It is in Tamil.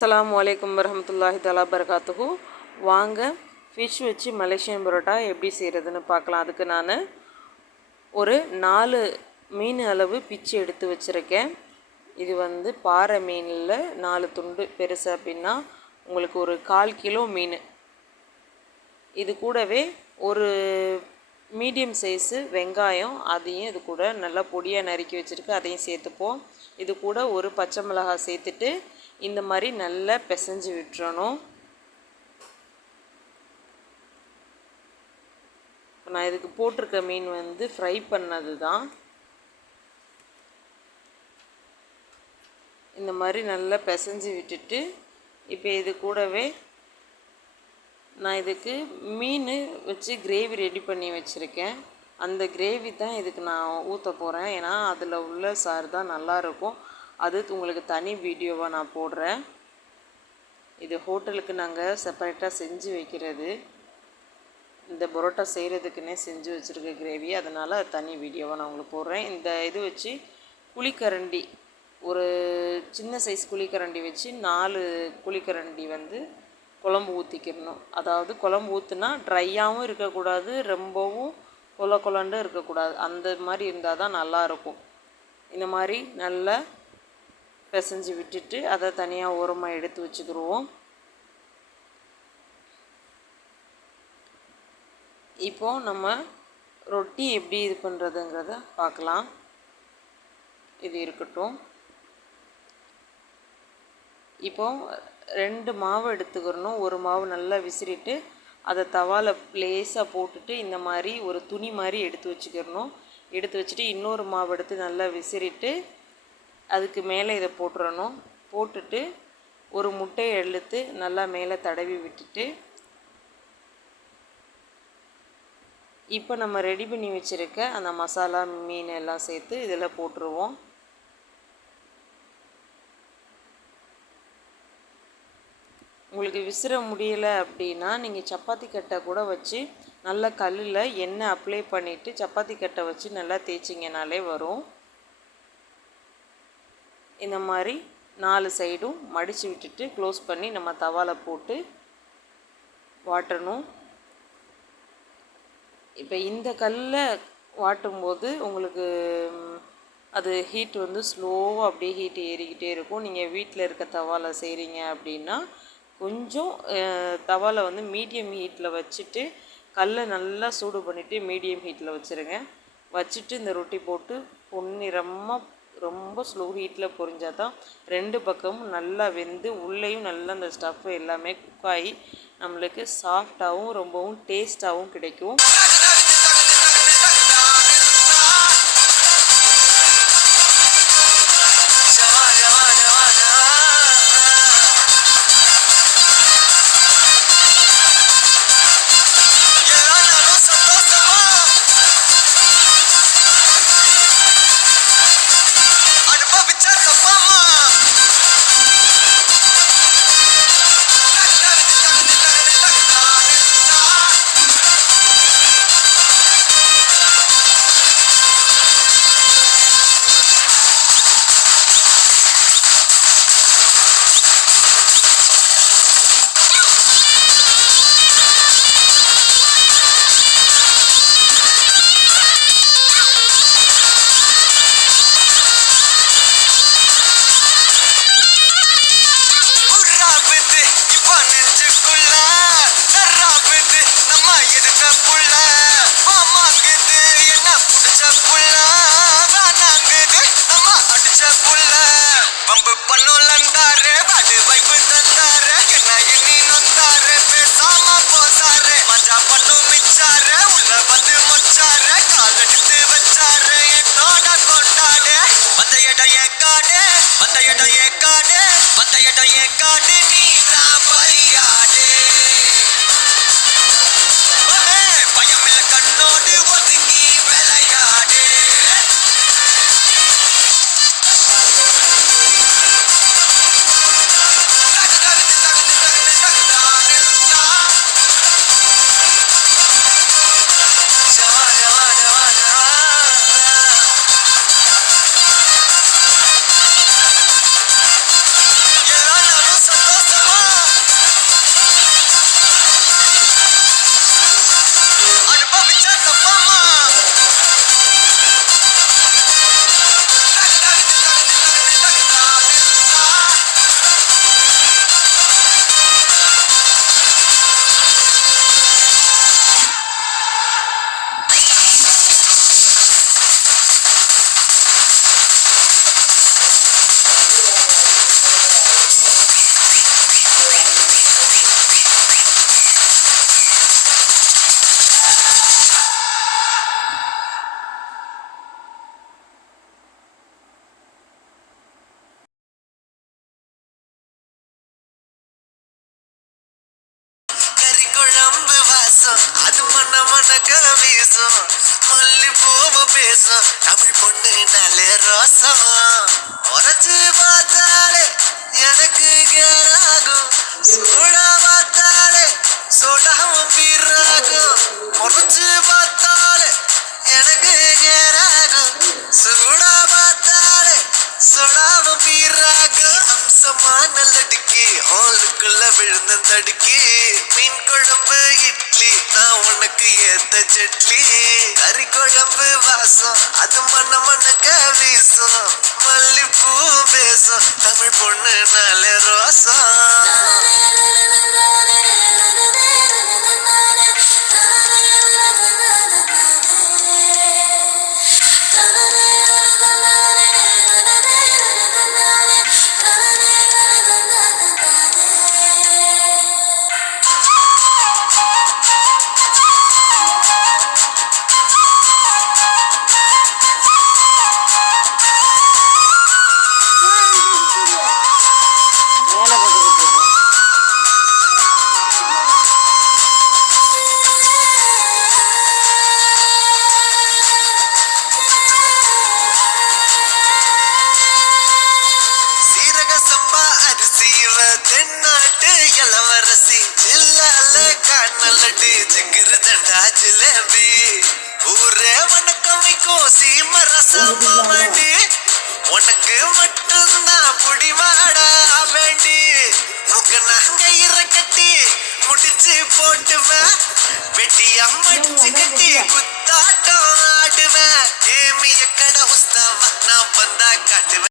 அஸ்ஸலாமு அலைக்கும் வரஹ்மத்துல்லாஹி தஆலா பரகாத்துஹு. வாங்க ஃபிஷ் வச்சு மலேசியன் பரோட்டா எப்படி செய்கிறதுன்னு பார்க்கலாம். அதுக்கு நான் ஒரு 4 மீன் அளவு பிச்சு எடுத்து வச்சுருக்கேன். இது பாறை மீனில் 4 துண்டு பெருசு அப்படின்னா உங்களுக்கு ஒரு 1/4 கிலோ மீன். இது கூடவே ஒரு மீடியம் சைஸு வெங்காயம், அதையும் இது கூட நல்லா பொடியாக நறுக்கி வச்சுருக்கு, அதையும் சேர்த்துப்போம். இது கூட ஒரு பச்சை மிளகாய் சேர்த்துட்டு இந்த மாதிரி நல்லா பிசைஞ்சு விட்டுறணும். நான் இதுக்கு போட்டிருக்க மீன் ஃப்ரை பண்ணது தான். இந்த மாதிரி நல்லா பிசைஞ்சு விட்டுட்டு இப்போ இது கூடவே நான் இதுக்கு மீன் வச்சு கிரேவி ரெடி பண்ணி வச்சுருக்கேன். அந்த கிரேவி தான் இதுக்கு நான் ஊற்ற போகிறேன். ஏன்னா அதில் உள்ள சாறு தான் நல்லாயிருக்கும். அது உங்களுக்கு தனி வீடியோவாக நான் போடுறேன். இது ஹோட்டலுக்கு நாங்கள் செப்பரேட்டாக செஞ்சு வைக்கிறது. இந்த பரோட்டா செய்கிறதுக்குன்னே செஞ்சு வச்சுருக்க கிரேவி, அதனால் தனி வீடியோவாக நான் உங்களுக்கு போடுறேன். இந்த இது வச்சு குழிக்கரண்டி, ஒரு சின்ன சைஸ் குழிக்கரண்டி வச்சு 4 குழிக்கரண்டி குழம்பு ஊற்றிக்கிடணும். அதாவது குழம்பு ஊற்றுனா ட்ரையாகவும் இருக்கக்கூடாது, ரொம்பவும் கொலண்டு இருக்கக்கூடாது. அந்த மாதிரி இருந்தால் தான் நல்லாயிருக்கும். இந்த மாதிரி நல்லா பிசைஞ்சு விட்டுட்டு அதை தனியாக ஓரமாக எடுத்து வச்சுக்கிடுவோம். இப்போது நம்ம ரொட்டி எப்படி இது பண்ணுறதுங்கிறத பார்க்கலாம். இது இருக்கட்டும். இப்போது 2 மாவு எடுத்துக்கிறணும். ஒரு மாவு நல்லா விசிறிட்டு அதை தவால லேசாக போட்டுட்டு இந்த மாதிரி ஒரு துணி மாதிரி எடுத்து வச்சுக்கிறணும். எடுத்து வச்சுட்டு இன்னொரு மாவு எடுத்து நல்லா விசிறிட்டு அதுக்கு மேலே இதை போட்டுறணும். போட்டுட்டு ஒரு முட்டையை எடுத்து நல்லா மேலே தடவி விட்டுட்டு இப்போ நம்ம ரெடி பண்ணி வச்சுருக்க அந்த மசாலா மீன் எல்லாம் சேர்த்து இதில் போட்டுருவோம். உங்களுக்கு விசிற முடியலை அப்படின்னா நீங்கள் சப்பாத்தி கட்டை கூட வச்சு நல்லா கல்லில் எண்ணெய் அப்ளை பண்ணிவிட்டு சப்பாத்தி கட்டை வச்சு நல்லா தேய்ச்சிங்கனாலே வரும். இந்த மாதிரி 4 சைடும் மடித்து விட்டுட்டு க்ளோஸ் பண்ணி நம்ம தவால போட்டு வாட்டணும். இப்போ இந்த கல்லில் வாட்டும்போது உங்களுக்கு அது ஹீட் ஸ்லோவாக அப்படியே ஹீட் ஏறிக்கிட்டே இருக்கும். நீங்கள் வீட்டில் இருக்க தவால செய்கிறீங்க அப்படின்னா கொஞ்சம் தவால மீடியம் ஹீட்டில் வச்சுட்டு கல்லை நல்லா சூடு பண்ணிவிட்டு மீடியம் ஹீட்டில் வச்சுருங்க. வச்சுட்டு இந்த ரொட்டி போட்டு பொன்னிறமாக ரொம்ப ஸ்லோ ஹீட்டில் பொரிஞ்சால் தான் 2 பக்கமும் நல்லா வெந்து உள்ளேயும் நல்லா அந்த ஸ்டஃப் எல்லாமே குக் ஆகி நம்மளுக்கு சாஃப்டாகவும் ரொம்பவும் டேஸ்ட்டாகவும் கிடைக்கும். பேசும் அது மனக்க வீசும் மல்லி பூவு பேசும் தமிழ் பொண்ணு நல்ல ரோசம் உரைச்சு பார்த்தாலே எனக்கு கேராகும் சூடா பார்த்தாலே சோடாவும் பீராகும் உரைச்சு பார்த்தாலே எனக்கு கேராகும் சூடா பார்த்தாலே சோடாவும் பீராகும் அம்சமா நல்லடிக்கு ஹோலுக்குள்ள விழுந்த தடுக்கி மீன் குழம்பு இட்லி நான் உனக்கு ஏத்த சட்லி கறி குழம்பு வாசம் அது மனக்க வீசும் மல்லிப்பூ பேசும் தமிழ் பொண்ணு நல்ல ரோசம் மேலே போட்டுக்கிட்டு இருக்கேன். சீரக சம்பா அரிசி தென்னாட்டு இளவரசி ஜில்லால காணலடி ஜிகிரு தண்டா ஜிலேபி ஊரே வணக்கம் வைக்கும் சீம ரசமாமண்டி உனக்கு மட்டும்தான் புடிவாடா வேண்டி முக்க நாங்க கட்டி முடிச்சு போட்டுவேன் வெட்டி அம்மடிச்சு கட்டி குத்தாட்டம் ஆடுவேன் ஏமிய கடை உஸ்தாவா நான் வந்தா காட்டுவேன்